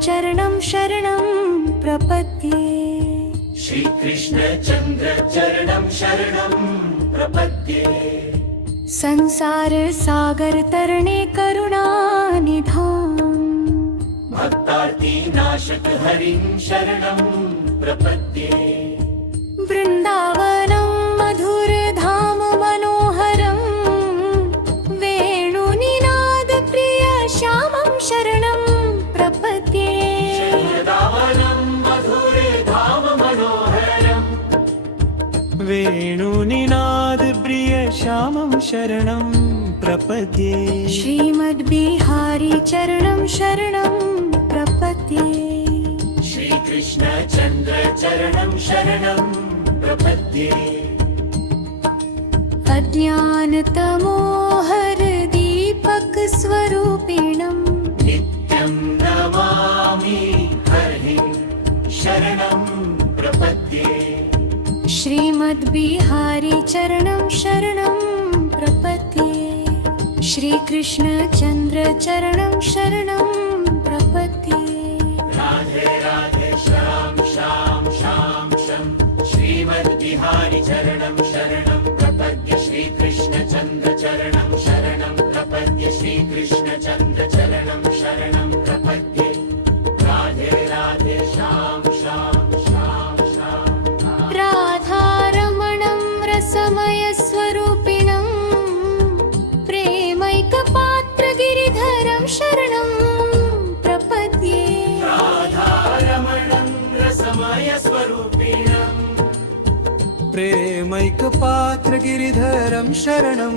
चरणं शरणं प्रपद्ये। श्रीकृष्ण चन्द्र चरणं शरणं प्रपद्ये। संसार सागर तरणे करुणानिधाम् भक्तार्ति नाशक हरिं शरणं प्रपद्ये। वृन्दावनं मधुरधाम मनोहरं वेणुनिनाद प्रिय श्यामं शरणं प्रपद्ये। वृन्दावनं मधुरधाम मनोहरं वेणुनिनाद प्रिय श्यामं शरणं प्रपद्ये। श्रीमद्बिहारी चरणं शरणं प्रपद्ये। श्रीकृष्ण चन्द्र चरणं शरणं प्रपद्ये। अज्ञानतमोहर दीपक स्वरूपिणं नित्यं नमामि हरिं शरणं प्रपद्ये। श्रीमद्बिहारी चरणं शरणं प्रपद्ये। श्रीकृष्ण चन्द्र चरणं शरणं प्रपद्ये। राधे राधे श्याम श्याम श्याम शं श्रीमद्बिहारी चरणं शरणं प्रपद्ये। श्रीकृष्ण चन्द्र चरणं शरणं प्रपद्ये। श्रीकृष्ण चन्द्र चरणं शरणं प्रपद्ये। राधे राधे श्याम श्याम श्याम श्याम। राधारमणं रसमय स्वरूपिणं प्रेमैकपात्र गिरिधरं शरणं प्रपद्ये। राधारमणं रसमय स्वरूपिणं प्रेमैकपात्र गिरिधरं शरणं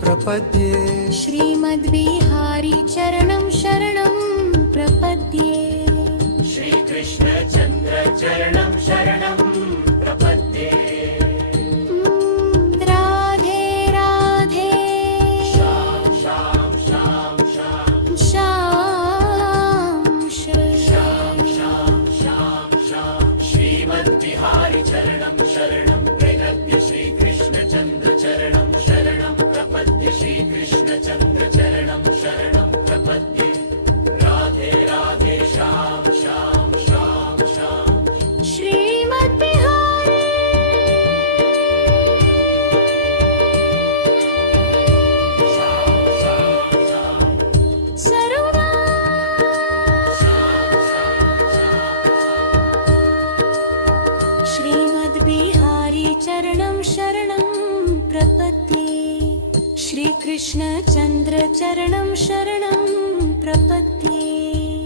प्रपद्ये। श्रीमद्बिहारी चरणं शरणं प्रपद्ये। श्रीकृष्ण चन्द्र चरणं शरणं प्रपद्ये। राधे राधे श्याम श्याम श्याम श्याम श्याम श्याम श्याम श्याम श्याम। श्रीमद्बिहारी चरणं शरणं प्रपद्ये। श्रीकृष्ण चन्द्र चरणं शरणं प्रपद्ये। श्रीकृष्ण चन्द्र चरणं शरणं प्रपद्ये। राधे राधे श्याम श्याम श्याम श्याम। श्रीमद्बिहारी श्याम श्याम श्याम सरोवा श्रीमद्बिहारी चरणं शरणं प्रपद्ये। श्रीकृष्ण चन्द्र चरणं शरणं प्रपद्ये।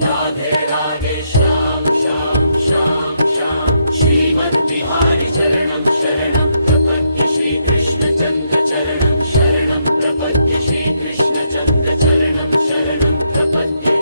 राधे राधे श्याम श्याम श्याम श्याम। श्रीमद्बिहारी चरणं शरणं प्रपद्ये। श्रीकृष्ण चन्द्र चरणं शरणं प्रपद्ये। श्रीकृष्ण चन्द्र चरणं शरणं प्रपद्ये।